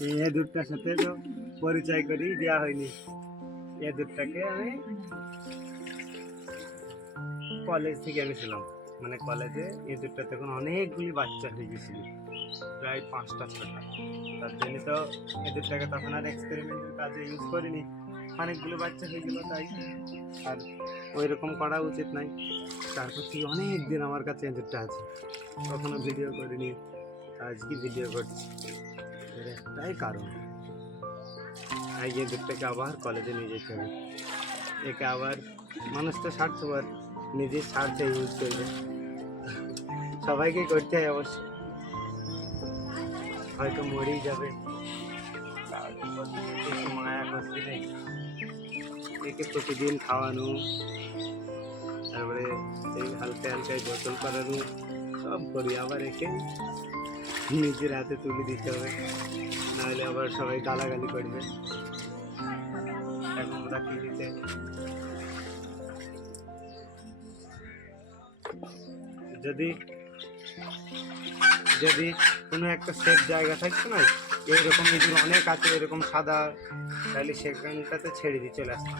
এই এঁদুরটার সাথে তো পরিচয় করেই দেওয়া হয়নি। এঁদুরটাকে আমি কলেজ থেকে এনেছিলাম। মানে কলেজে এঁদুরটা তখন অনেকগুলি বাচ্চা হয়ে গেছিল। প্রায় পাঁচটা ছটা তার জন্য তো এঁদুরটাকে তখন আর এক্সপেরিমেন্টের কাজে ইউজ করিনি। অনেকগুলো বাচ্চা হয়ে গেলো তাই। আর ওই রকম করা উচিত নাই। তারপর থেকে অনেক দিন আমার কাছে এঁদুরটা আছে। কখনো ভিডিও করিনি। আজকে ভিডিও করছি। এর একটাই কারণ। আই এঁদুরটাকে আবার কলেজে নিয়ে যেতে হবে। একে আবার মানুষ তো স্বার্থপর, নিজের স্বার্থে ইউজ করবে। সবাইকেই করতে হয় অবশ্য হয়তো মরেই যাবে। মায়া একে প্রতিদিন খাওয়ানো, তারপরে এই হালকা হালকায় বোতল করানো, সব করি। আবার একে নিজের হাতে তুলে দিতে হবে। নাহলে আবার সবাই গালাগালি করবে। যদি যদি কোনো একটা সেফ জায়গা থাকতো না, এইরকম ইঁদুর অনেক আছে, এরকম সাদা, তাহলে সেখানটাতে ছেড়ে দিয়ে চলে আসতাম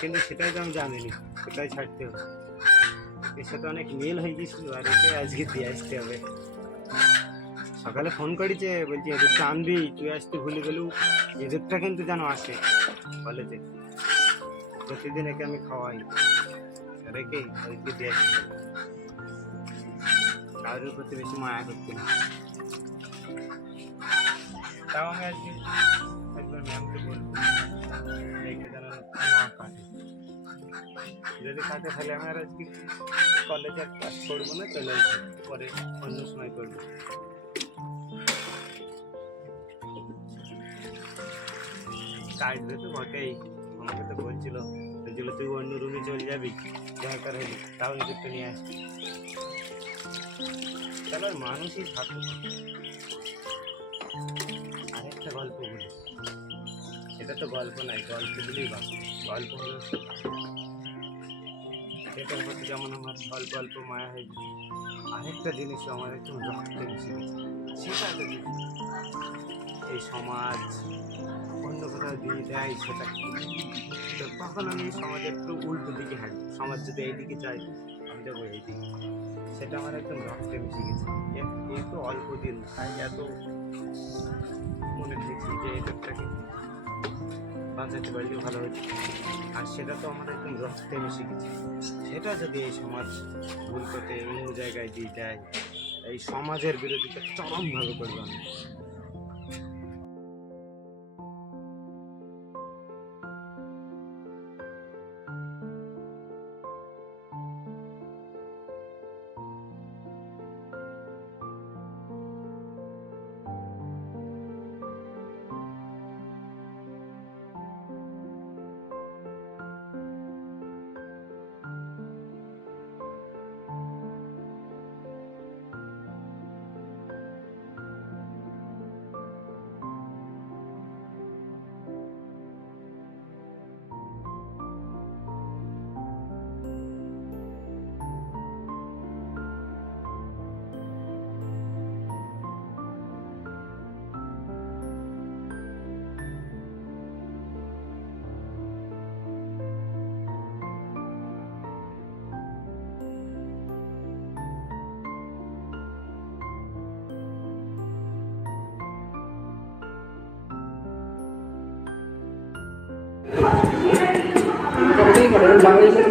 কিন্তু সেটাই তো আমি জানিনি, সেটাই ছাড়তে হবে। এর সাথে অনেক মিল হয়ে গেছিল, আর আজকে দিয়ে আসতে হবে। সকালে ফোন করেছে, বলছি এদেরটা আনবি, তুই আসতে ভুলে গেলু এদেরটা কিন্তু যেন আসে। কলেজে প্রতিদিন একে আমি খাওয়াই। রেখে ওইকে দিয়ে কারোর প্রতি বেশি মায়া করতে না। তাও আমি আজকে একবার ম্যামকে বলব রেখে যেন যদি কাটে তাহলে আমি আর আজকে কলেজে ক্লাস করব না, চলে পরে অন্য সময় করব। কাটবে তো বটেই আমাকে তো বলছিল বলছিল, তুই অন্য রুমে চলে যাবি, দরকার হলে তাও নিজেরটা নিয়ে আসবি। তাহলে মানুষই থাকবে আরেকটা গল্প বলি। এটা তো গল্প নয় গল্পগুলি বা গল্প হলো সেটার প্রতি যেমন আমার অল্প অল্প মায়া হয়ে গেছে আরেকটা জিনিস আমার একটু রক্তে মিশে গেছে সেটা যদি এই সমাজ, অন্য কোথাও দিয়ে দেয় সেটা? তো তখন আমি সমাজের একটু উল্টো দিকে হাঁটি। সমাজ যদি এইদিকে যায়, আমি যাব এইদিকে। সেটা আমার একদম রক্তে মিশে গেছে। এ- এই তো অল্প দিন। তাই এত মনে দেখছি যে এটাকে বাঁচাতে বাড়িতে ভালো হয়েছে আর সেটা তো আমরা একদম রক্তে মিশে শিখেছি। সেটা যদি এই সমাজ ভুল করতে অন্য জায়গায় দিয়ে দেয় এই সমাজের বিরোধিতা চরমভাবে করবে।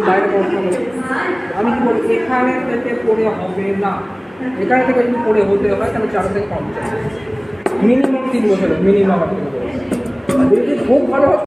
বাইরে পড়াশোনা আমি কি বলি? এখানে থেকে পড়ে হবে না এখানে থেকে যদি পড়ে হতে হয়, তাহলে চার থেকে কম মিনিমাম তিন বছর মিনিমাম আপনি খুব ভালো